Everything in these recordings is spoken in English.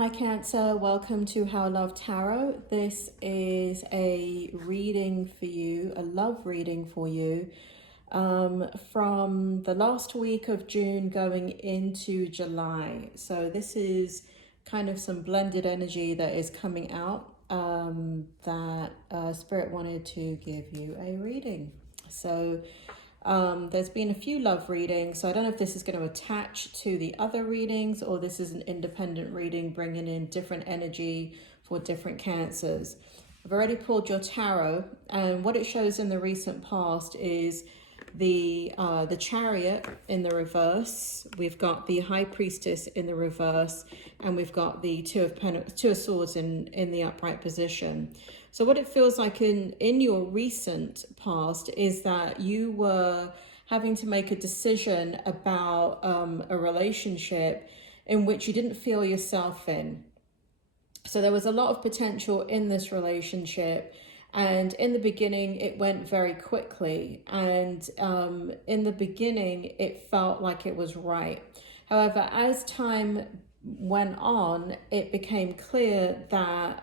Hi Cancer, welcome to How Love Tarot. This is a reading for you, a love reading for you from the last week of June going into July. So this is kind of some blended energy that is coming out that Spirit wanted to give you a reading. So there's been a few love readings, so I don't know if this is going to attach to the other readings or this is an independent reading bringing in different energy for different cancers. I've already pulled your tarot, and what it shows in the recent past is the Chariot in the reverse. We've got the High Priestess in the reverse, and we've got the Two of Swords in the upright position. So what it feels like in your recent past is that you were having to make a decision about a relationship in which you didn't feel yourself in. So there was a lot of potential in this relationship, and in the beginning it went very quickly, and in the beginning it felt like it was right. However, as time went on, it became clear that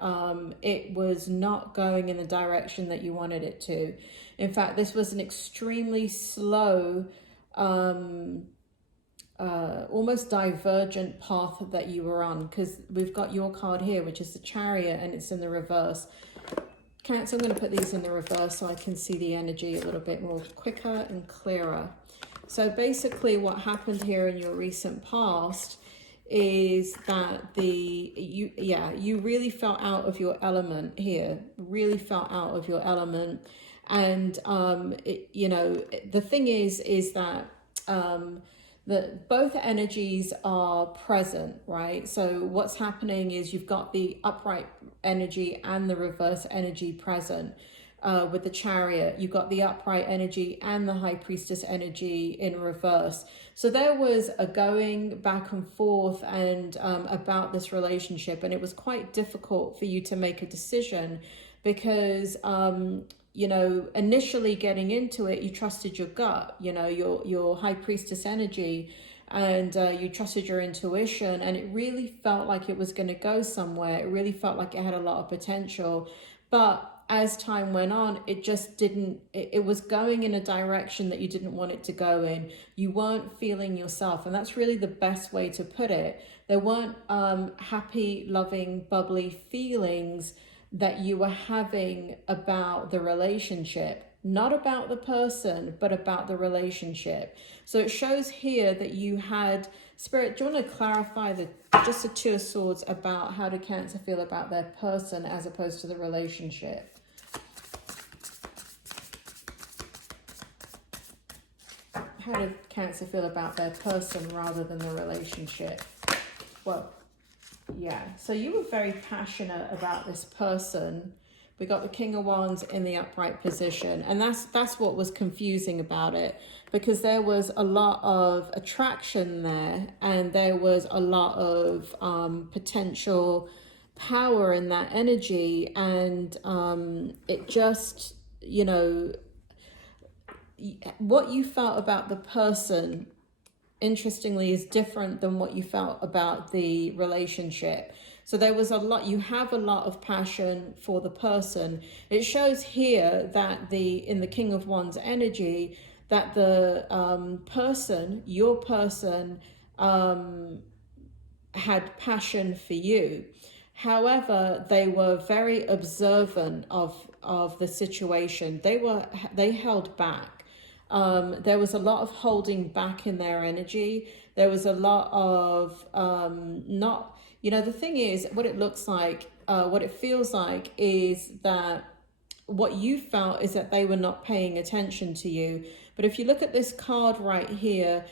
it was not going in the direction that you wanted it to. In fact, this was an extremely slow, almost divergent path that you were on, because we've got your card here, which is the Chariot, and it's in the reverse. Cancer, I'm going to put these in the reverse so I can see the energy a little bit more quicker and clearer. So basically what happened here in your recent past is that you really felt out of your element here, really felt out of your element. And the thing is that both energies are present, right? So what's happening is you've got the upright energy and the reverse energy present. With the Chariot, you've got the upright energy and the High Priestess energy in reverse. So there was a going back and forth and about this relationship, and it was quite difficult for you to make a decision because initially getting into it, you trusted your gut, your High Priestess energy, and you trusted your intuition, and it really felt like it was going to go somewhere. It really felt like it had a lot of potential, but as time went on, it just didn't, it was going in a direction that you didn't want it to go in. You weren't feeling yourself, and that's really the best way to put it. There weren't happy, loving, bubbly feelings that you were having about the relationship. Not about the person, but about the relationship. So it shows here that you had, Spirit, do you want to clarify just the Two of Swords about how do Cancer feel about their person as opposed to the relationship? How did Cancer feel about their person rather than the relationship? Well, yeah, so you were very passionate about this person. We got the King of Wands in the upright position, and that's what was confusing about it, because there was a lot of attraction there, and there was a lot of potential power in that energy, and it just, what you felt about the person, interestingly, is different than what you felt about the relationship. So there was a lot, you have a lot of passion for the person. It shows here that in the King of Wands energy, that the person, your person, had passion for you. However, they were very observant of the situation. They held back. There was a lot of holding back in their energy. There was a lot of the thing is, what it looks like, what it feels like is that what you felt is that they were not paying attention to you. But if you look at this card right here,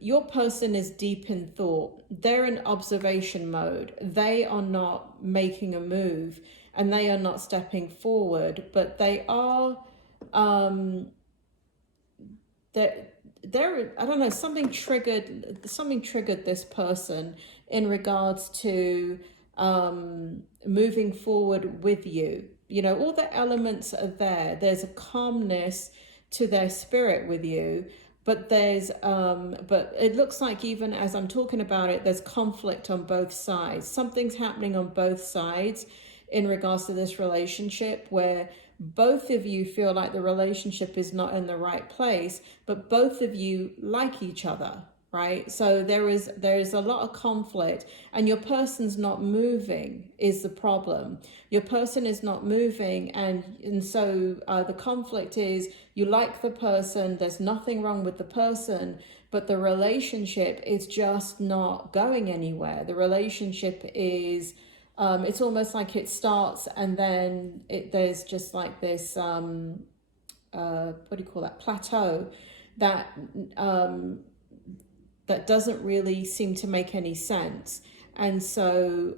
your person is deep in thought. They're in observation mode. They are not making a move, and they are not stepping forward, but they are I don't know, something triggered this person in regards to moving forward with you. All the elements are there. There's a calmness to their spirit with you, but but it looks like even as I'm talking about it, there's conflict on both sides. Something's happening on both sides in regards to this relationship, where both of you feel like the relationship is not in the right place, but both of you like each other, right? So there is a lot of conflict, and your person's not moving is the problem. Your person is not moving, and so the conflict is you like the person, there's nothing wrong with the person, but the relationship is just not going anywhere. The relationship is it's almost like it starts and then there's just like this what do you call that, plateau that that doesn't really seem to make any sense. And so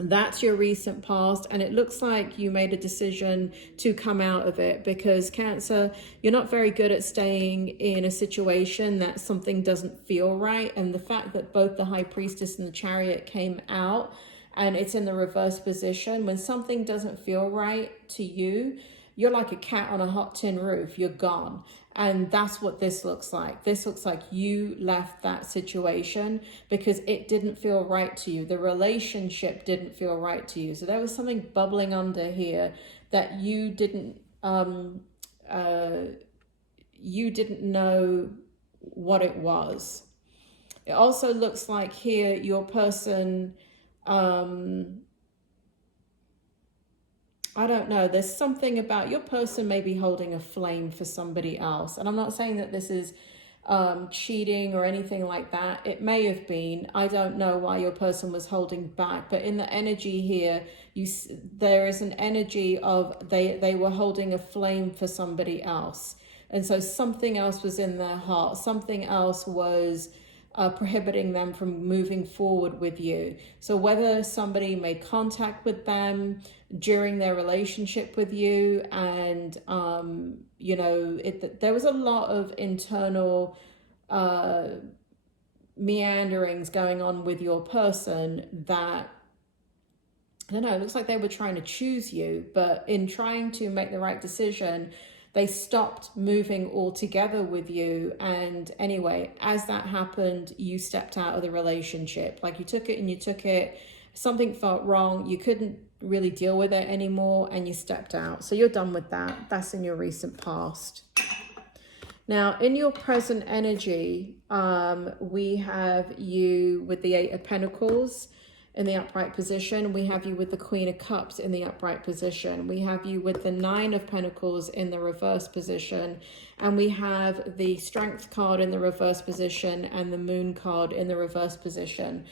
that's your recent past, and it looks like you made a decision to come out of it, because Cancer, you're not very good at staying in a situation that something doesn't feel right. And the fact that both the High Priestess and the Chariot came out and it's in the reverse position, when something doesn't feel right to you, you're like a cat on a hot tin roof, you're gone. And that's what this looks like. This looks like you left that situation because it didn't feel right to you. The relationship didn't feel right to you. So there was something bubbling under here that you didn't know what it was. It also looks like here your person, I don't know, there's something about your person may be holding a flame for somebody else. And I'm not saying that this is cheating or anything like that. It may have been. I don't know why your person was holding back. But in the energy here, there is an energy of they were holding a flame for somebody else. And so something else was in their heart. Something else was prohibiting them from moving forward with you. So whether somebody made contact with them during their relationship with you, and you know, there was a lot of internal meanderings going on with your person that, I don't know, it looks like they were trying to choose you, but in trying to make the right decision, they stopped moving altogether with you. And anyway, as that happened, you stepped out of the relationship. Like you took it and you took it. Something felt wrong. You couldn't really deal with it anymore and you stepped out. So you're done with that. That's in your recent past. Now, in your present energy, we have you with the Eight of Pentacles in the upright position. We have you with the Queen of Cups in the upright position. We have you with the Nine of Pentacles in the reverse position. And we have the Strength card in the reverse position and the Moon card in the reverse position.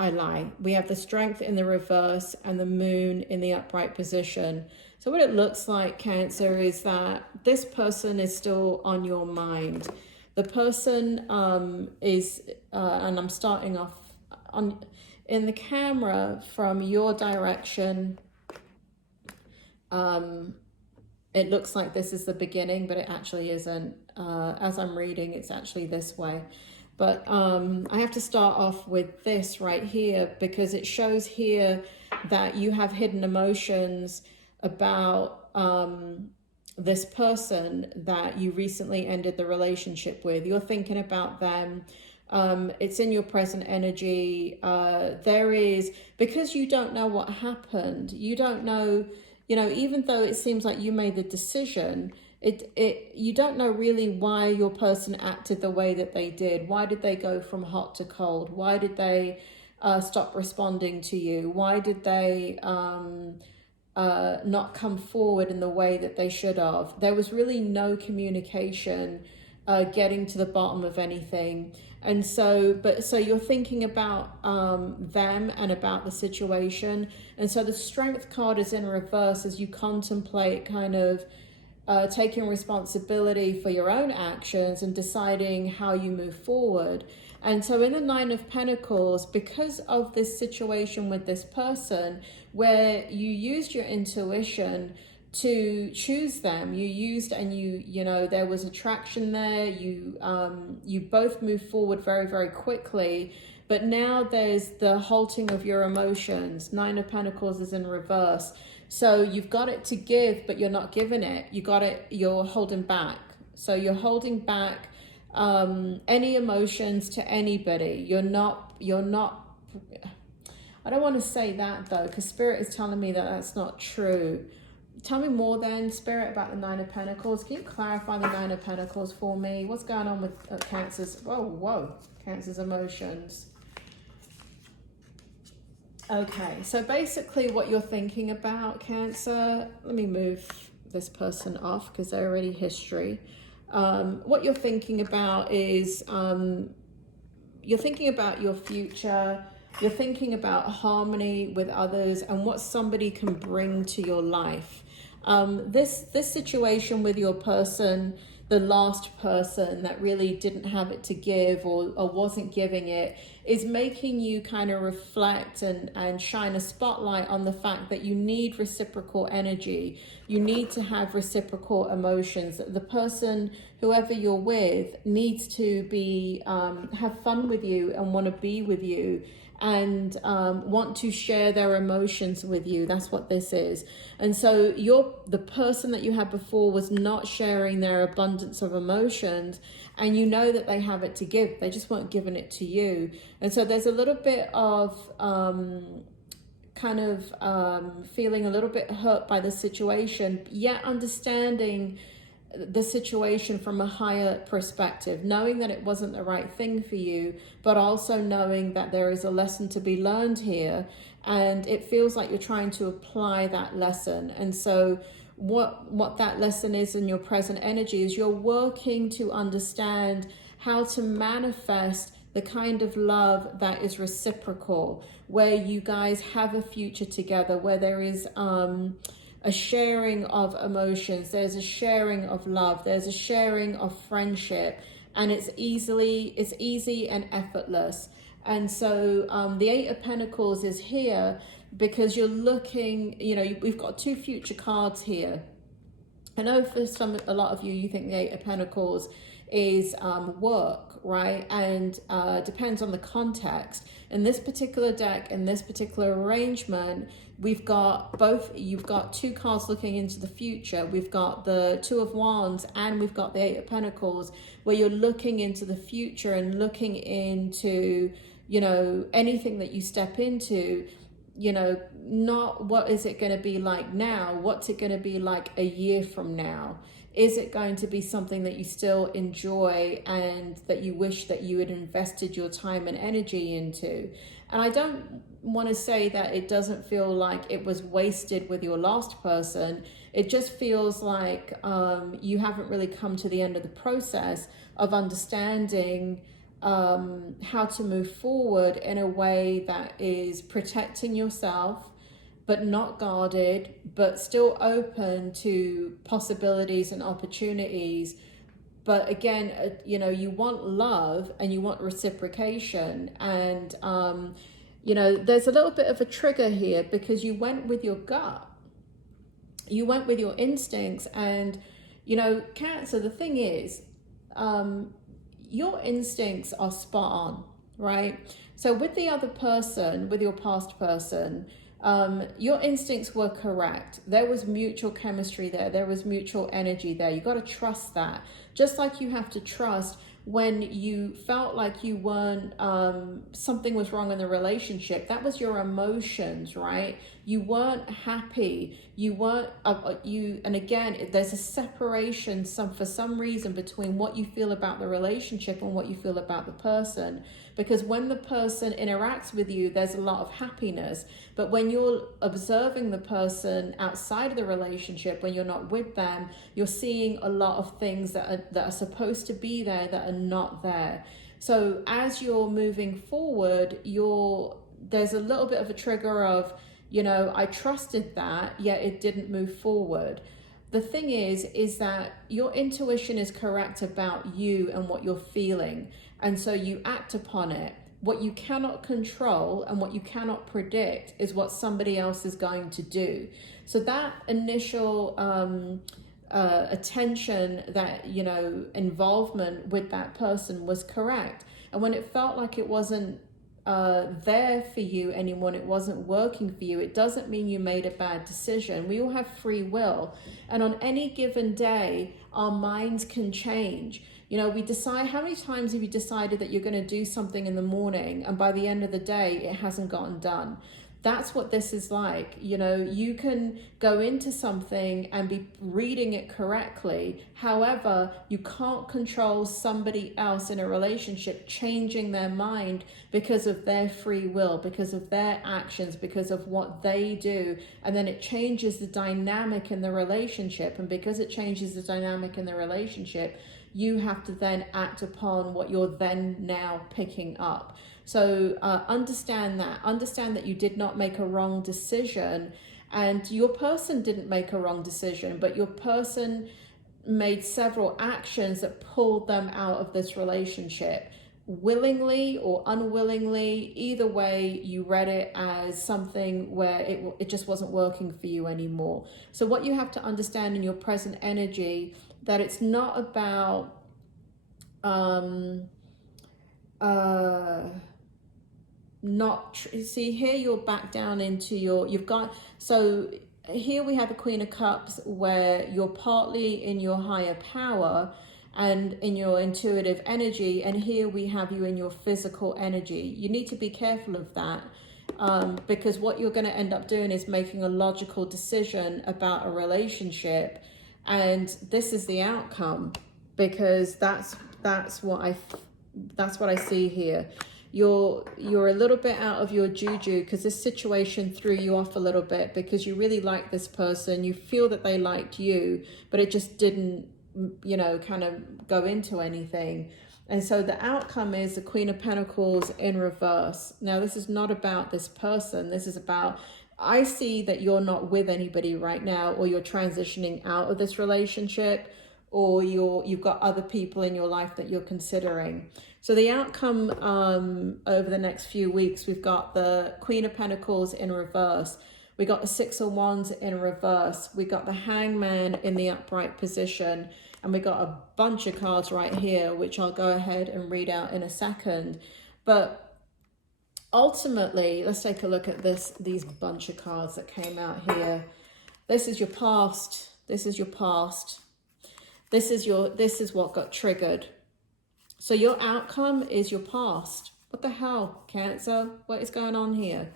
I lie. We have the Strength in the reverse and the Moon in the upright position. So what it looks like, Cancer, is that this person is still on your mind. The person is, and I'm starting off in the camera from your direction. It looks like this is the beginning, but it actually isn't. As I'm reading, it's actually this way. But I have to start off with this right here because it shows here that you have hidden emotions about this person that you recently ended the relationship with. You're thinking about them. It's in your present energy. There is, because you don't know what happened, you don't know, you know, even though it seems like you made the decision, you don't know really why your person acted the way that they did. Why did they go from hot to cold? Why did they stop responding to you? Why did they not come forward in the way that they should have? There was really no communication getting to the bottom of anything. And so, so you're thinking about them and about the situation. And so the Strength card is in reverse as you contemplate kind of taking responsibility for your own actions and deciding how you move forward. And so in the Nine of Pentacles, because of this situation with this person where you used your intuition to choose them. You used, and you know, there was attraction there. You both moved forward very, very quickly. But now there's the halting of your emotions. Nine of Pentacles is in reverse. So you've got it to give, but you're not giving it. You're holding back. So you're holding back any emotions to anybody. You're not, I don't want to say that though, because Spirit is telling me that that's not true. Tell me more then, Spirit, about the Nine of Pentacles. Can you clarify the Nine of Pentacles for me? What's going on with Cancer's, whoa, Cancer's emotions? Okay, so basically what you're thinking about, Cancer, let me move this person off because they're already history. What you're thinking about is you're thinking about your future. You're thinking about harmony with others and what somebody can bring to your life. This situation with your person, the last person that really didn't have it to give or wasn't giving it, is making you kind of reflect and shine a spotlight on the fact that you need reciprocal energy. You need to have reciprocal emotions. The person, whoever you're with, needs to be have fun with you and want to be with you, and want to share their emotions with you. That's what this is. And so the person that you had before was not sharing their abundance of emotions, and you know that they have it to give. They just weren't giving it to you. And so there's a little bit of feeling a little bit hurt by the situation, yet understanding the situation from a higher perspective, knowing that it wasn't the right thing for you, but also knowing that there is a lesson to be learned here, and it feels like you're trying to apply that lesson. And so what that lesson is in your present energy is you're working to understand how to manifest the kind of love that is reciprocal, where you guys have a future together, where there is a sharing of emotions, there's a sharing of love, there's a sharing of friendship, and it's easy and effortless. And so the Eight of Pentacles is here because you're looking, you know, we've got two future cards here. I know for a lot of you, you think the Eight of Pentacles is work, right? And depends on the context. In this particular deck, in this particular arrangement, we've got you've got two cards looking into the future. We've got the Two of Wands and we've got the Eight of Pentacles, where you're looking into the future and looking into, you know, anything that you step into, you know, not what is it going to be like now, what's it going to be like a year from now? Is it going to be something that you still enjoy and that you wish that you had invested your time and energy into? And I don't want to say that it doesn't feel like it was wasted with your last person. It just feels like you haven't really come to the end of the process of understanding how to move forward in a way that is protecting yourself, but not guarded, but still open to possibilities and opportunities. But again, you know, you want love and you want reciprocation. And, you know, there's a little bit of a trigger here because you went with your gut. You went with your instincts. And, you know, Cancer, the thing is, your instincts are spot on, right? So with the other person, with your past person, your instincts were correct. There was mutual chemistry there. There was mutual energy there. You got to trust that. Just like you have to trust when you felt like you weren't, something was wrong in the relationship. That was your emotions, right? You weren't happy. You weren't, and again, there's a separation for some reason between what you feel about the relationship and what you feel about the person. Because when the person interacts with you, there's a lot of happiness. But when you're observing the person outside of the relationship, when you're not with them, you're seeing a lot of things that are supposed to be there that are not there. So as you're moving forward, there's a little bit of a trigger of, you know, I trusted that, yet it didn't move forward. The thing is that your intuition is correct about you and what you're feeling. And so you act upon it. what you cannot control and what you cannot predict is what somebody else is going to do. So that initial attention, that, you know, involvement with that person was correct. And when it felt like it wasn't there for you anymore, it wasn't working for you, it doesn't mean you made a bad decision. We all have free will, and on any given day our minds can change. You know, we decide, how many times have you decided that you're going to do something in the morning and by the end of the day it hasn't gotten done? That's what this is like. You know, you can go into something and be reading it correctly. However, you can't control somebody else in a relationship changing their mind because of their free will, because of their actions, because of what they do. And then it changes the dynamic in the relationship. And because it changes the dynamic in the relationship, you have to then act upon what you're then now picking up. So understand that you did not make a wrong decision, and your person didn't make a wrong decision, but your person made several actions that pulled them out of this relationship, willingly or unwillingly. Either way, you read it as something where it just wasn't working for you anymore. So what you have to understand in your present energy, that it's not about see here, you're back down into you've got, so here we have a Queen of Cups where you're partly in your higher power and in your intuitive energy, and here we have you in your physical energy. You need to be careful of that, because what you're going to end up doing is making a logical decision about a relationship, and this is the outcome, because that's what I see here. You're a little bit out of your juju, because this situation threw you off a little bit, because you really like this person, you feel that they liked you, but it just didn't, you know, kind of go into anything. And so the outcome is the Queen of Pentacles in reverse. Now this is not about this person, this is about, I see that you're not with anybody right now, or you're transitioning out of this relationship, or you've got other people in your life that you're considering. So the outcome over the next few weeks, we've got the Queen of Pentacles in reverse. We got the Six of Wands in reverse. We got the Hangman in the upright position. And we got a bunch of cards right here, which I'll go ahead and read out in a second. But ultimately, let's take a look at these bunch of cards that came out here. This is your past. This is your past. This is what got triggered. So your outcome is your past. What the hell, Cancer? What is going on here?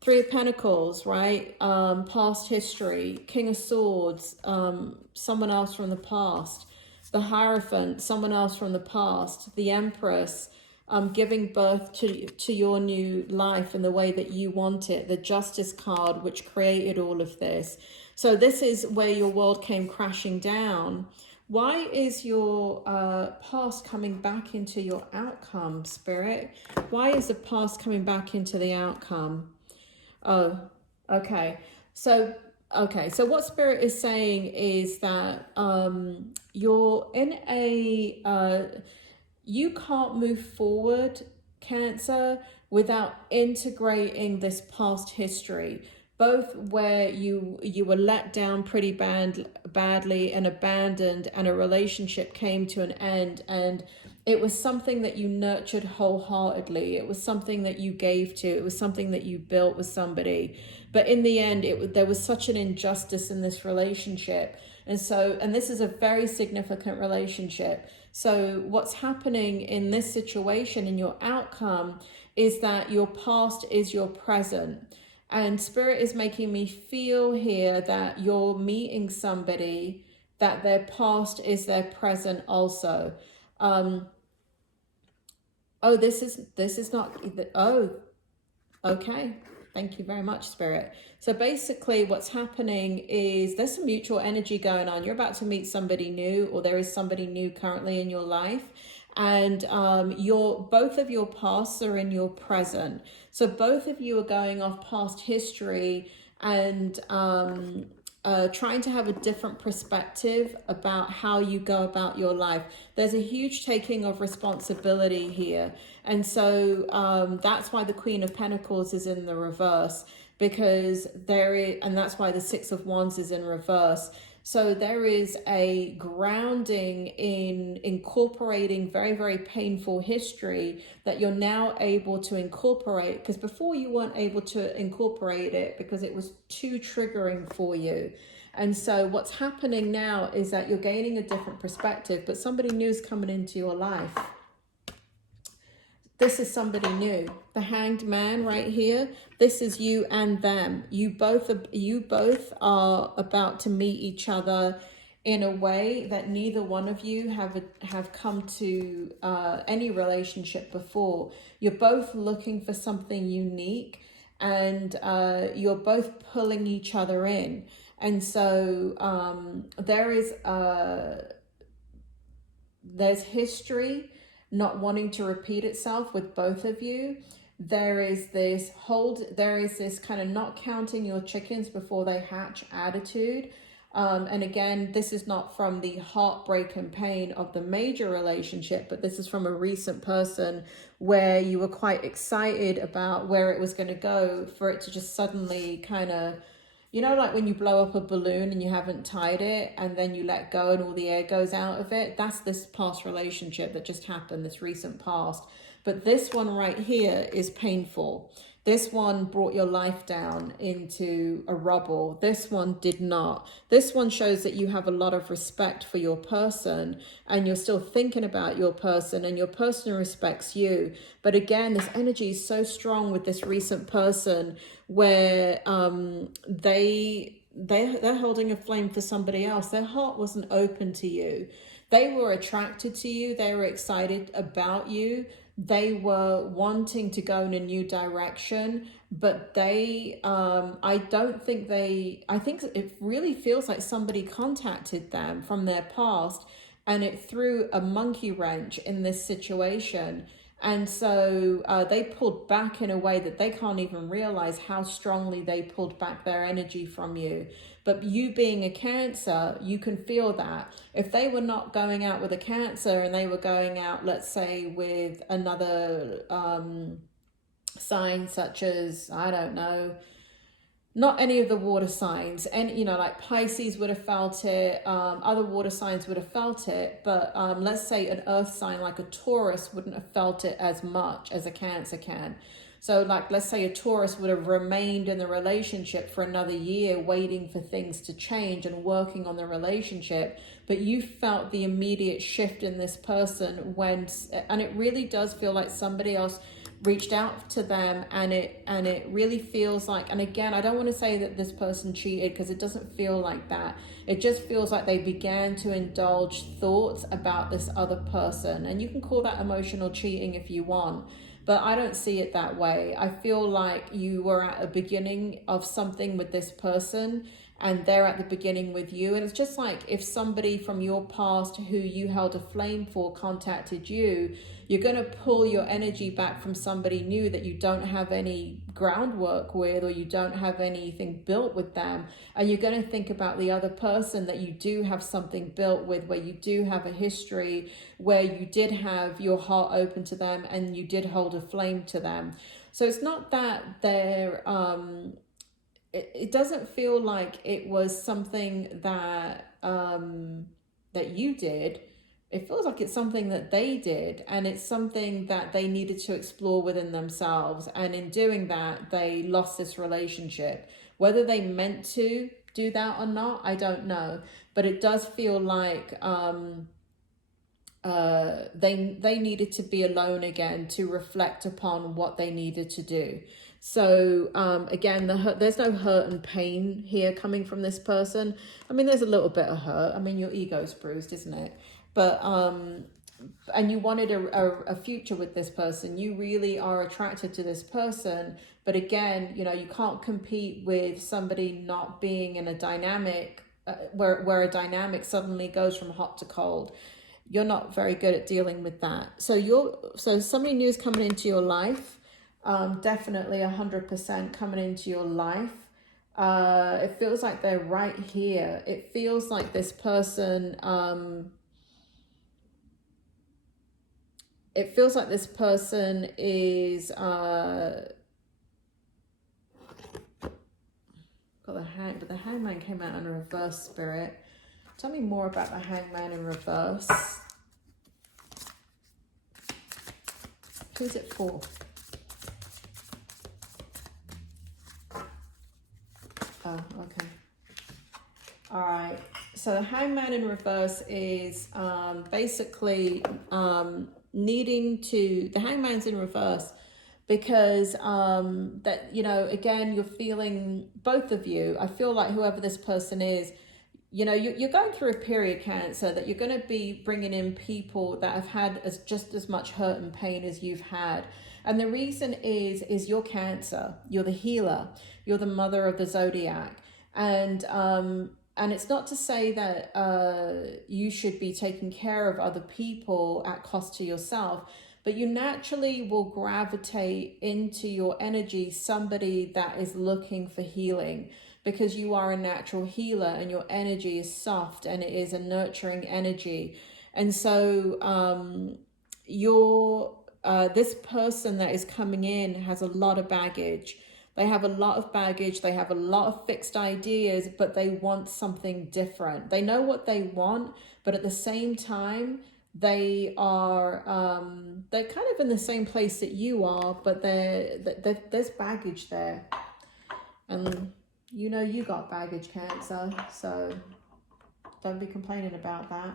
Three of Pentacles, right? Past history. King of Swords, someone else from the past. The Hierophant, someone else from the past. The Empress, giving birth to your new life in the way that you want it. The Justice card, which created all of this. So this is where your world came crashing down. Why is your past coming back into your outcome, Spirit? Why is the past coming back into the outcome? Oh, okay. So what Spirit is saying is that you're in a, you can't move forward, Cancer, without integrating this past history. Both where you were let down pretty badly and abandoned, and a relationship came to an end, and it was something that you nurtured wholeheartedly. It was something that you gave to. It was something that you built with somebody. But in the end, there was such an injustice in this relationship. And this is a very significant relationship. So what's happening in this situation, in your outcome, is that your past is your present. And Spirit is making me feel here that you're meeting somebody that their past is their present also. Oh, this is not, oh, okay. Thank you very much, Spirit. So basically what's happening is there's some mutual energy going on. You're about to meet somebody new, or there is somebody new currently in your life. And both of your pasts are in your present. So both of you are going off past history and trying to have a different perspective about how you go about your life. There's a huge taking of responsibility here. And so that's why the Queen of Pentacles is in the reverse, because and that's why the Six of Wands is in reverse. So there is a grounding in incorporating very, very painful history that you're now able to incorporate, because before you weren't able to incorporate it because it was too triggering for you. And so what's happening now is that you're gaining a different perspective, but somebody new is coming into your life. This is somebody new. The Hanged Man right here. This is you and them. You both are about to meet each other in a way that neither one of you have come to any relationship before. You're both looking for something unique, and you're both pulling each other in. And so there's history not wanting to repeat itself with both of you. There is this kind of not counting your chickens before they hatch attitude. And again, this is not from the heartbreak and pain of the major relationship, but this is from a recent person where you were quite excited about where it was going to go, for it to just suddenly kind of, you know, like when you blow up a balloon and you haven't tied it and then you let go and all the air goes out of it. That's this past relationship that just happened, this recent past. But this one right here is painful. This one brought your life down into a rubble. This one did not. This one shows that you have a lot of respect for your person, and you're still thinking about your person, and your person respects you. But again, this energy is so strong with this recent person where they're holding a flame for somebody else. Their heart wasn't open to you. They were attracted to you. They were excited about you. They were wanting to go in a new direction, but I think it really feels like somebody contacted them from their past, and it threw a monkey wrench in this situation. And so they pulled back in a way that they can't even realize how strongly they pulled back their energy from you. But you being a Cancer, you can feel that. If they were not going out with a Cancer and they were going out, let's say, with another sign such as, I don't know, not any of the water signs, and like Pisces would have felt it, other water signs would have felt it, but let's say an earth sign like a Taurus wouldn't have felt it as much as a Cancer can. So like, let's say a Taurus would have remained in the relationship for another year, waiting for things to change and working on the relationship, but you felt the immediate shift in this person and it really does feel like somebody else reached out to them, and it really feels like, and again, I don't want to say that this person cheated, because it doesn't feel like that. It just feels like they began to indulge thoughts about this other person, and you can call that emotional cheating if you want, but I don't see it that way. I feel like you were at a beginning of something with this person, and they're at the beginning with you. And it's just like if somebody from your past who you held a flame for contacted you, you're going to pull your energy back from somebody new that you don't have any groundwork with, or you don't have anything built with them. And you're going to think about the other person that you do have something built with, where you do have a history, where you did have your heart open to them and you did hold a flame to them. So it's not that they're... It doesn't feel like it was something that that you did. It feels like it's something that they did, and it's something that they needed to explore within themselves. And in doing that, they lost this relationship. Whether they meant to do that or not, I don't know. But it does feel like they needed to be alone again to reflect upon what they needed to do. So again, there's no hurt and pain here coming from this person. I mean, there's a little bit of hurt. I mean, your ego's bruised, isn't it? But and you wanted a future with this person. You really are attracted to this person. But again, you can't compete with somebody not being in a dynamic where a dynamic suddenly goes from hot to cold. You're not very good at dealing with that. So somebody new is coming into your life. Definitely 100% coming into your life. It feels like they're right here. It feels like this person, it feels like this person is, got the hang, but the hangman came out in reverse, Spirit. Tell me more about the hangman in reverse. Who's it for? Oh, okay. All right. So the hangman in reverse is basically needing to, the hangman's in reverse because that, you know, again, you're feeling, both of you, I feel like whoever this person is, you know, you're going through a period, Cancer, that you're going to be bringing in people that have had just as much hurt and pain as you've had. And the reason is you're Cancer, you're the healer, you're the mother of the zodiac. And it's not to say that you should be taking care of other people at cost to yourself, but you naturally will gravitate into your energy somebody that is looking for healing, because you are a natural healer and your energy is soft and it is a nurturing energy. And so this person that is coming in has a lot of baggage. They have a lot of baggage. They have a lot of fixed ideas, but they want something different. They know what they want, but at the same time, they are, they're kind of in the same place that you are, but there's baggage there. And you know you got baggage, Cancer, so don't be complaining about that.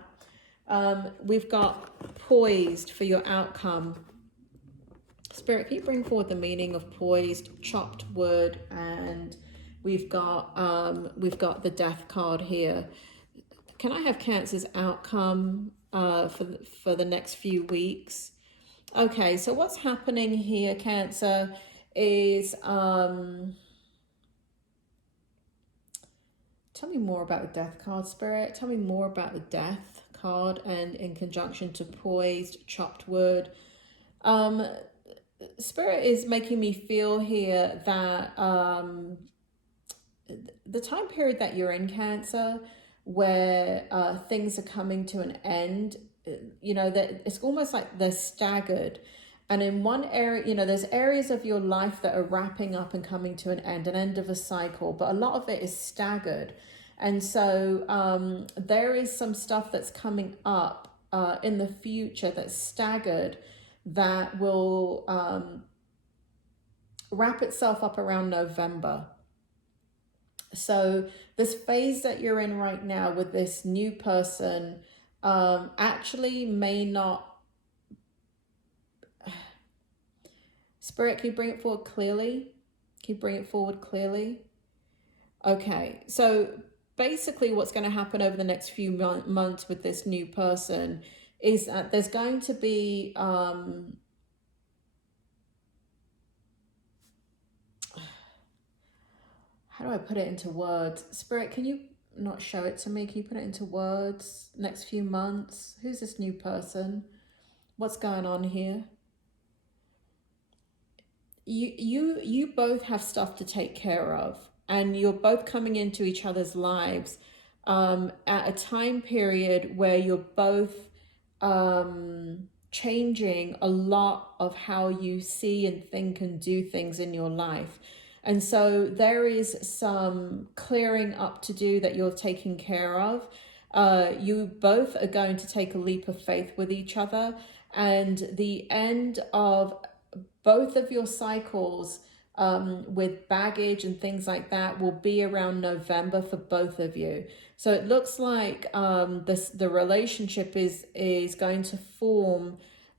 We've got poised for your outcome. Spirit, can you bring forward the meaning of poised, chopped wood, and we've got the death card here. Can I have Cancer's outcome for the next few weeks? Okay, so what's happening here, Cancer, is tell me more about the death card, Spirit. Tell me more about the death card and in conjunction to poised, chopped wood. Spirit is making me feel here that the time period that you're in, Cancer, where things are coming to an end, you know, that it's almost like they're staggered. And in one area, you know, there's areas of your life that are wrapping up and coming to an end of a cycle, but a lot of it is staggered. And so there is some stuff that's coming up in the future that's staggered, that will wrap itself up around November. So this phase that you're in right now with this new person actually may not... Spirit, can you bring it forward clearly? Can you bring it forward clearly? Okay, so basically what's going to happen over the next few months with this new person is that there's going to be how do I put it into words? Spirit, can you not show it to me? Can you put it into words? Next few months? Who's this new person? What's going on here? You both have stuff to take care of, and you're both coming into each other's lives at a time period where you're both changing a lot of how you see and think and do things in your life. And so there is some clearing up to do that you're taking care of. You both are going to take a leap of faith with each other, and the end of both of your cycles with baggage and things like that will be around November for both of you. So it looks like the relationship is going to form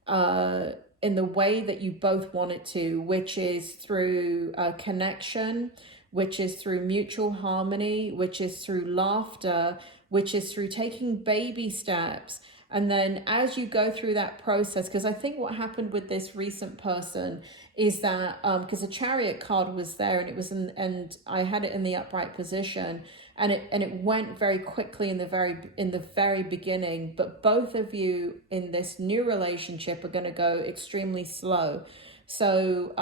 in the way that you both want it to, which is through connection, which is through mutual harmony, which is through laughter, which is through taking baby steps. And then as you go through that process, because I think what happened with this recent person is that because the Chariot card was there, and it was and I had it in the upright position, and it went very quickly in the very beginning, but both of you in this new relationship are going to go extremely slow. So,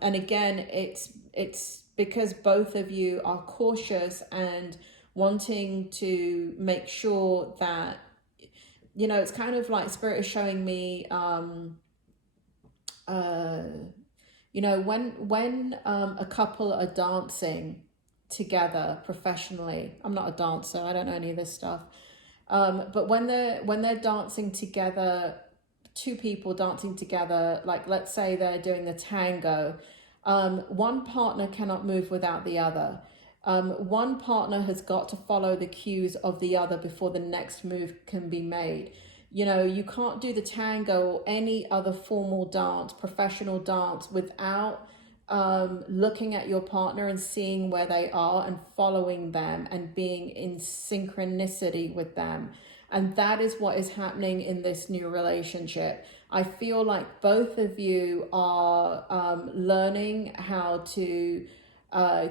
and again, it's because both of you are cautious and wanting to make sure that, you know, it's kind of like Spirit is showing me, you know, when a couple are dancing together professionally. I'm not a dancer, I don't know any of this stuff. But when they're dancing together, two people dancing together, like let's say they're doing the tango, one partner cannot move without the other. One partner has got to follow the cues of the other before the next move can be made. You know, you can't do the tango or any other formal dance, professional dance, without looking at your partner and seeing where they are and following them and being in synchronicity with them. And that is what is happening in this new relationship. I feel like both of you are learning how to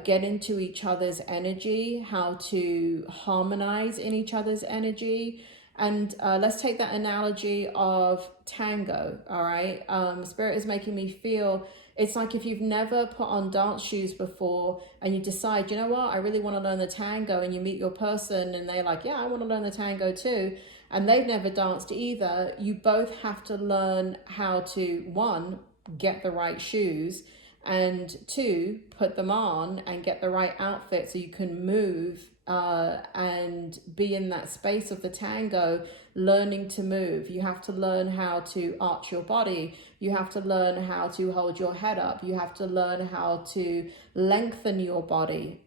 get into each other's energy, how to harmonize in each other's energy. And let's take that analogy of tango, all right? Spirit is making me feel, it's like if you've never put on dance shoes before and you decide, you know what, I really want to learn the tango, and you meet your person and they're like, yeah, I want to learn the tango too. And they've never danced either. You both have to learn how to, one, get the right shoes, and two, put them on and get the right outfit so you can move and be in that space of the tango, learning to move. You have to learn how to arch your body. You have to learn how to hold your head up. You have to learn how to lengthen your body.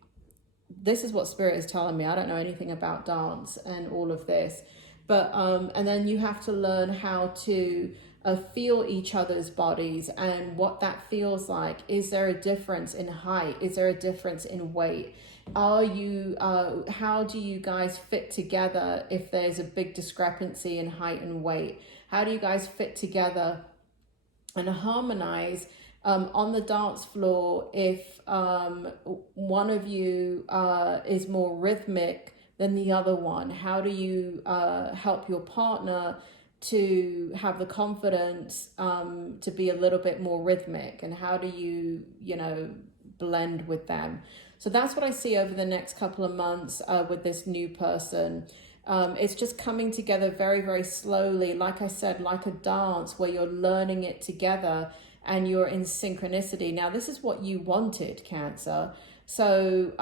This is what Spirit is telling me. I don't know anything about dance and all of this. But, and then you have to learn how to feel each other's bodies and what that feels like. Is there a difference in height? Is there a difference in weight? Are you, how do you guys fit together if there's a big discrepancy in height and weight? How do you guys fit together and harmonize on the dance floor if one of you is more rhythmic than the other one? How do you help your partner to have the confidence to be a little bit more rhythmic? And how do you, you know, blend with them? So that's what I see over the next couple of months with this new person. It's just coming together very, very slowly. Like I said, like a dance where you're learning it together and you're in synchronicity. Now, this is what you wanted, Cancer. So,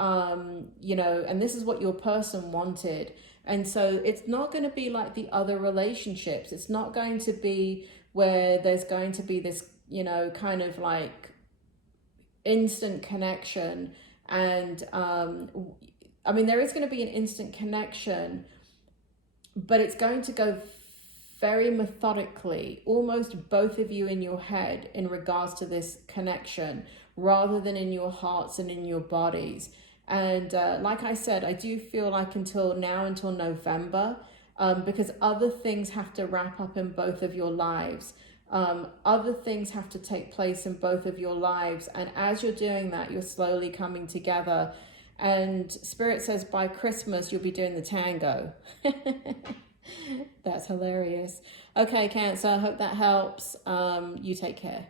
you know, and this is what your person wanted. And so it's not going to be like the other relationships. It's not going to be where there's going to be this, you know, kind of like instant connection. And I mean, there is going to be an instant connection, but it's going to go very methodically, almost both of you in your head in regards to this connection, rather than in your hearts and in your bodies. And like I said, I do feel like until November, because other things have to wrap up in both of your lives. Other things have to take place in both of your lives. And as you're doing that, you're slowly coming together. And Spirit says by Christmas, you'll be doing the tango. That's hilarious. Okay, Cancer, I hope that helps. You take care.